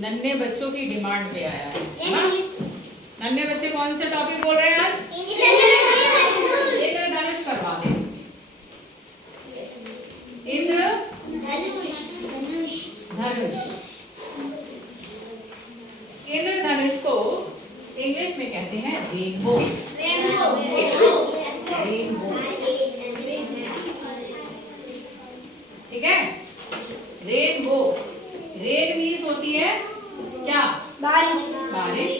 नन्हे बच्चों की डिमांड पे आया है ना। नन्हे बच्चे कौन से टॉपिक बोल रहे हैं आज? इंद्रधनुष करवा दे। इंद्रधनुष। इंद्रधनुष को इंग्लिश में कहते हैं रेनबो। रेनबो, ठीक है। रेनबो, रेन मीन्स होती है क्या? बारिश। बारिश।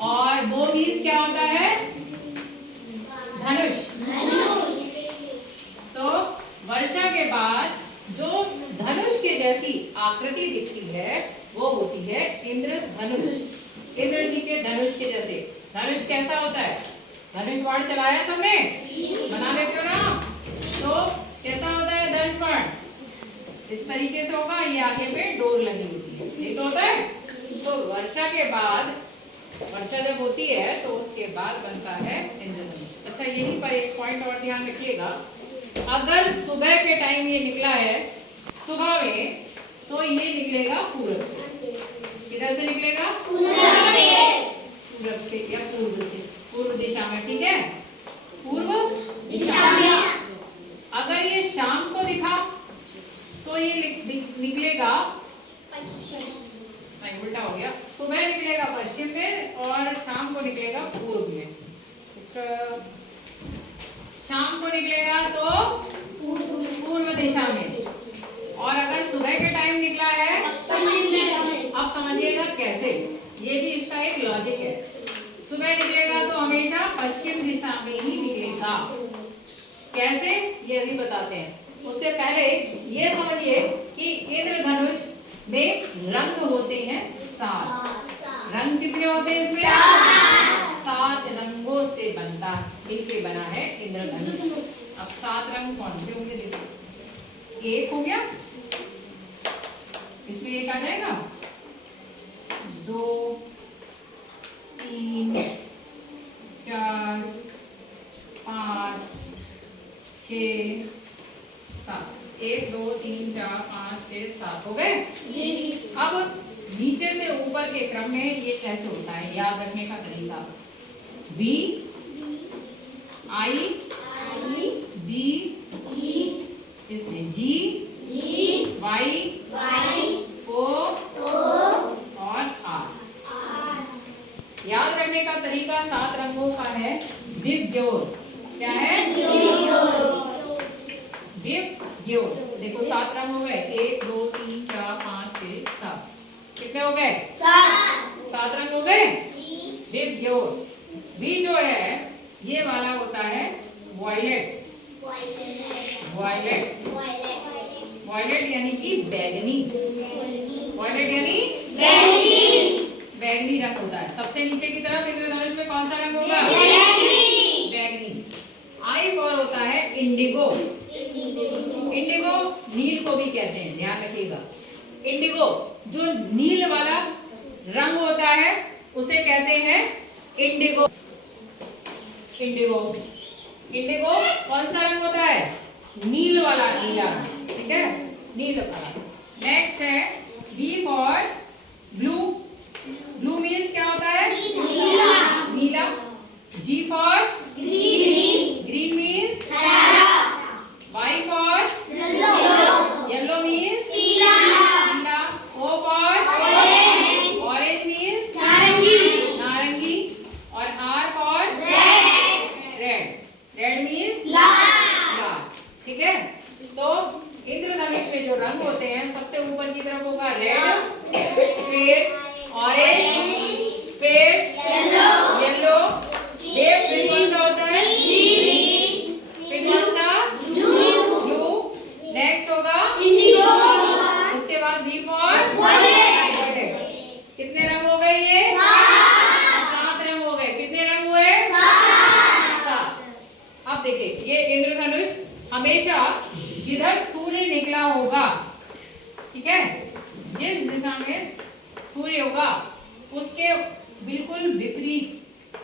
और वो मीन्स क्या होता है? धनुष। तो वर्षा के बाद जो धनुष के जैसी आकृति दिखती है वो होती है इंद्रधनुष। इंद्र जी के धनुष के जैसे। धनुष कैसा होता है? धनुष बाण चलाया सबने? बना लेते हो ना? तो कैसा होता है धनुष बाण? इस तरीके से होगा। ये आगे पे डोर लगी होती है, ये तो होता है। तो वर्षा के बाद, वर्षा जब होती है तो उसके बाद बनता है इंद्रधनुष। अच्छा, यहीं पर एक पॉइंट और ध्यान रखिएगा। अगर सुबह के टाइम ये निकला है सुबह में, तो ये निकलेगा पूरब से। किधर से निकलेगा? पूरब से या पूर्व से, पूर्व दिशा में, ठीक है। पूर्व दिशा में। अगर ये शाम को दिखा तो ये निकलेगा, नहीं उल्टा हो गया, सुबह निकलेगा पश्चिम में और शाम को निकलेगा पूर्व में। शाम को निकलेगा तो पूर्व दिशा में, और अगर सुबह के टाइम निकला है पश्चिम दिशा में। अब समझिएगा कैसे, ये भी इसका एक लॉजिक है। सुबह निकलेगा तो हमेशा पश्चिम दिशा में ही निकलेगा। कैसे, ये अभी बताते हैं। उससे पहले ये समझिए कि इंद्रधनुष में रंग होते हैं 7। रंग कितने होते हैं इसमें? 7 रंगों से बनता, मिलके बना है इंद्रधनुष। अब 7 रंग कौन से होंगे देखो। एक हो गया, इसमें एक आ जाएगा, 2 3 4 5 6 7। 1 2 3 4 5 6 7 हो गए। अब नीचे से ऊपर के क्रम में ये कैसे होता है, याद रखने का तरीका। B I D, इसमें G Y O और R। याद रखने का तरीका 7 रंगों का है विबग्योर। क्या है? विबग्योर। देखो 7 रंग हो गए, 1 2 3 4 5 6 7। कितने हो गए? 7 रंग हो गए। विबग्योर। बी जो है ये वाला होता है वॉयलेट। वॉयलेट, वॉयलेट यानी कि बैगनी। वॉयलेट यानी बैगनी रंग होता है। सबसे नीचे की तरफ इंद्रधनुष में कौन सा रंग होगा? बैगनी। आई फॉर होता है इंडिगो। इंडिगो नील को भी कहते हैं, ध्यान रखिएगा। इंडिगो जो नील वाला रंग होता है उसे कहते हैं इंडिगो। इंडिगो, इंडिगो कौन सा रंग होता है? नील वाला, नीला, ठीक है, नील वाला। नेक्स्ट है B for blue. Blue means क्या होता है? नीला। G for green. Green means हरा। वाई फॉर येलो मीन्स पीला। ओ फॉर ऑरेंज मीन्स नारंगी। और R for red. Red means लाल, ठीक है। तो इंद्रधनुष में जो रंग होते हैं सबसे ऊपर की तरफ होगा रेड, फिर ऑरेंज, फिर येलो, फिर कौन सा होता है? फिर कौन सा? ब्लू। नेक्स्ट होगा इंडिगो। उसके बाद बी फॉर वॉयलेट। कितने रंग हो गए? ये 7 रंग हो गए। कितने रंग हुए? 7। अब देखिए ये इंद्रधनुष हमेशा जिधर सूर्य निकला होगा, ठीक है, जिस दिशा में सूर्य होगा उसके बिल्कुल विपरीत।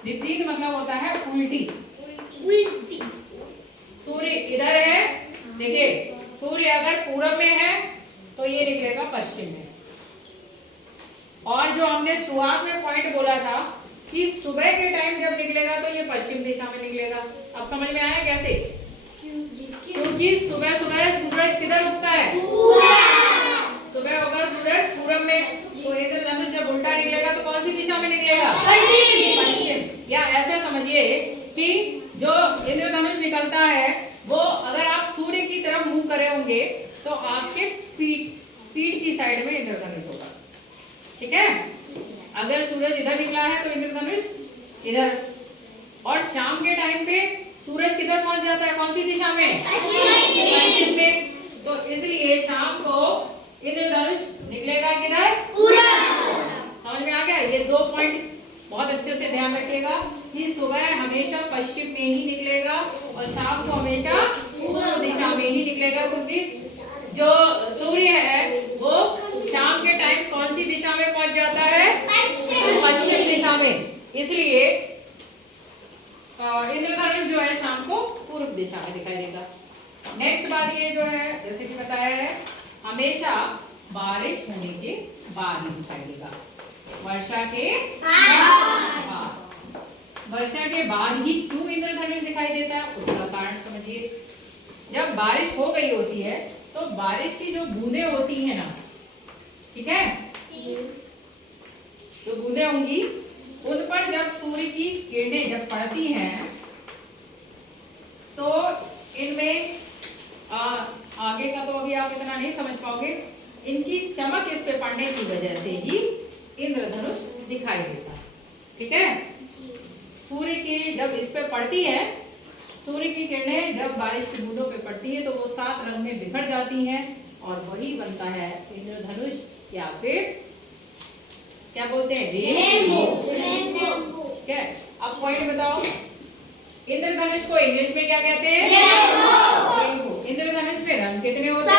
विपरीत मतलब होता है उल्टी। सूर्य इधर है, देखिए सूर्य अगर पूरब में है तो ये निकलेगा पश्चिम में। और जो हमने शुरुआत में पॉइंट बोला था कि सुबह के टाइम जब निकलेगा तो ये पश्चिम दिशा में निकलेगा। अब समझ में आया कैसे? क्योंकि सुबह सुबह सूरज किधर उगता है? सुबह होगा सूरज पूरब में, तो इंद्रधनुष जब उल्टा निकलेगा तो कौन सी दिशा में निकलेगा? पश्चिम। या ऐसा समझिए कि जो इंद्रधनुष निकलता है वो अगर आप सूर्य की तरफ मुंह करे होंगे तो आपके पीठ की साइड में इंद्रधनुष होगा। ठीक है? अगर सूरज इधर निकला है तो इंद्रधनुष इधर। और शाम के टाइम पे सूरज किधर पहुंच जाता है? कौन सी दिशा में? पश्चिम में। तो इसलिए शाम को इंद्रधनुष निकलेगा किधर? समझ में आ गया? ये 2 पॉइंट बहुत अच्छे से ध्यान रखिएगा कि सुबह हमेशा पश्चिम में ही निकलेगा और शाम को हमेशा पूर्व दिशा में ही निकलेगा, क्योंकि जो सूर्य है वो शाम के टाइम कौन सी दिशा में पहुंच जाता है? पश्चिम दिशा में। इसलिए इंद्रधनुष जो है शाम को पूर्व दिशा में दिखाई देगा। नेक्स्ट बात ये जो है, जैसे कि बताया है, हमेशा बारिश होने के बाद ही दिखाई देगा। वर्षा के बाद। वर्षा के बाद ही क्यों इंद्रधनुष दिखाई देता है उसका कारण समझिए। जब बारिश हो गई होती है तो बारिश की जो बूंदें होती है ना, ठीक है, जो बूंदें होंगी उन पर जब सूर्य की किरणें जब पड़ती हैं तो इनमें आगे का तो अभी आप इतना नहीं समझ पाओगे, इनकी चमक इस पे पड़ने की वजह से ही इंद्रधनुष दिखाई देता है। ठीक है? सूर्य की जब इस पे पड़ती है, सूर्य की किरणें जब बारिश की बूंदों पे पड़ती है तो वो 7 रंग में बिखर जाती हैं और वही बनता है इंद्रधनुष, या फिर क्या बोलते हैं? रेनबो। ठीक है? अब पॉइंट बताओ, इंद्रधनुष को इंग्लिश में क्या कहते हैं? रेनबो। इंद्रधनुष में रंग कितने होते हैं?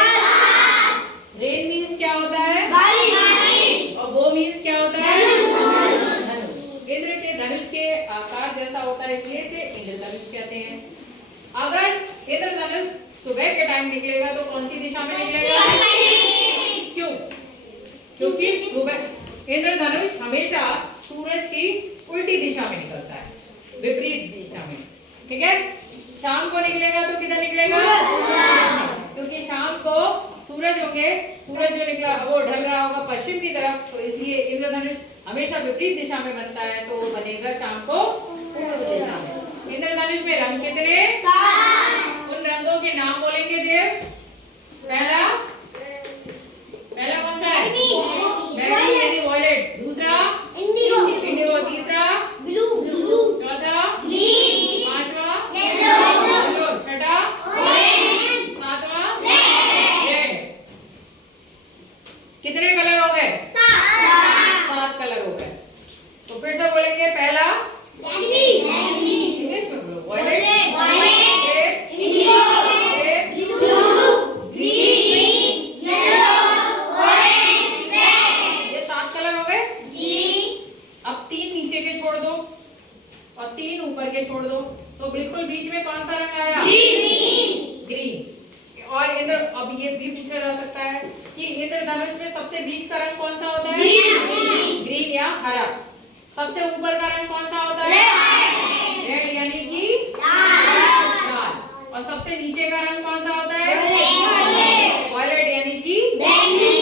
रेन मीन्स क्या होता है? बारिश। और वो मीन्स क्या होता है? धनुष। इंद्र के धनुष के आकार जैसा होता है इसलिए इसे इंद्रधनुष कहते हैं। अगर इंद्रधनुष सुबह के टाइम निकलेगा तो कौन सी दिशा में निकलेगा? क्यों? क्योंकि सुबह इंद्रधनुष हमेशा सूरज की उल्टी दिशा में निकलता है, विपरीत दिशा में। ठीक है? शाम को निकलेगा तो किधर निकलेगा? क्योंकि शाम को सूरज होंगे, सूरज जो निकला वो ढल रहा होगा पश्चिम की तरफ, तो इसलिए इंद्रधनुष हमेशा विपरीत दिशा में बनता है, तो वो बनेगा शाम को पूर्व दिशा में। इंद्रधनुष में रंग कितने? 7। उन रंगों के नाम बोलेंगे देव। पहला कौन सा है? बैगनी यानी वॉयलेट। दूसरा इंडिगो। तीसरा ब्लू। चौथा ग्रीन। पांचवा येलो। छठा ऑरेंज। सातवां रेड। कितने कलर हो गए? 7 कलर हो गए। तो फिर से बोलेंगे, पहला इंग्लिश में बोलो, violet, indigo, blue, green, yellow, orange, red. ये 7 कलर हो गए जी। अब 3 नीचे के छोड़ दो और 3 ऊपर के छोड़ दो, तो बिल्कुल बीच में कौन सा रंग आया? ग्रीन। और अब ये भी पूछा जा सकता है कि इंद्रधनुष में सबसे बीच का रंग कौन सा होता है? ग्रीन या हरा। सबसे ऊपर का रंग कौन सा होता है? रेड यानी कि लाल। और सबसे नीचे का रंग कौन सा होता है? वॉयलेट यानी कि बैंगनी।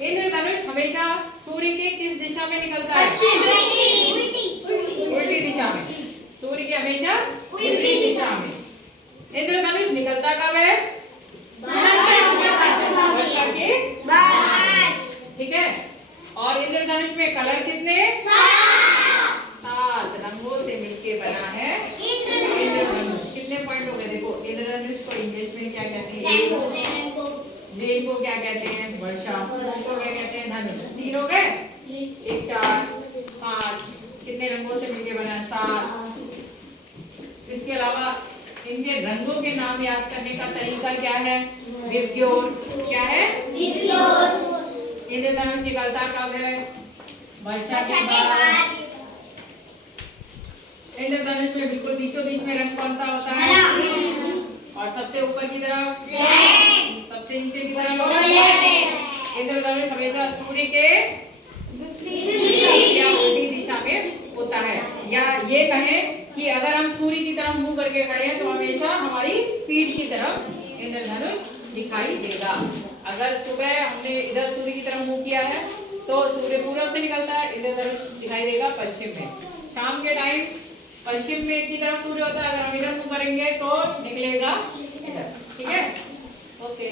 इंद्रधनुष हमेशा सूर्य के किस दिशा में निकलता है? उल्टी दिशा में। सूर्य के हमेशा उल्टी दिशा में। इंद्रधनुष निकलता कब है? वर्षा के बाद। ठीक है? और इंद्रधनुष में कलर कितने? 7 रंगों से मिलके बना है इंद्रधनुष। कितने पॉइंट हो गए? देखो, इंद्रधनुष को इंग्लिश में क्या कहते हैं? रेन को क्या कहते हैं? वर्षा। को क्या कहते हैं? धनुष। 3 हो गए? 1 4 5। कितने रंगों से मिलके बना है? 7। इसके अलावा इनके रंगों के नाम याद करने का तरीका क्या है? विब्ग्योर। क्या है? इंद्रधनुष निकलता कब है? वर्षा के बाद। इंद्रधनुष में बिल्कुल बीचों बीच में रंग कौन सा होता है? और सबसे ऊपर की तरफ? सबसे नीचे की तरफ? इंद्रधनुष हमेशा सूर्य के या ये कहें कि अगर हम सूर्य की तरफ मुंह करके खड़े हैं तो हमेशा हमारी पीठ की तरफ इंद्रधनुष दिखाई देगा। अगर सुबह हमने इधर सूर्य की तरफ मुंह किया है तो सूर्य पूरब से निकलता है, इंद्रधनुष दिखाई देगा पश्चिम में। शाम के टाइम पश्चिम में की तरफ सूर्य होता है, अगर हम इधर मुंह करेंगे तो निकलेगा इधर। ठीक है, ओके।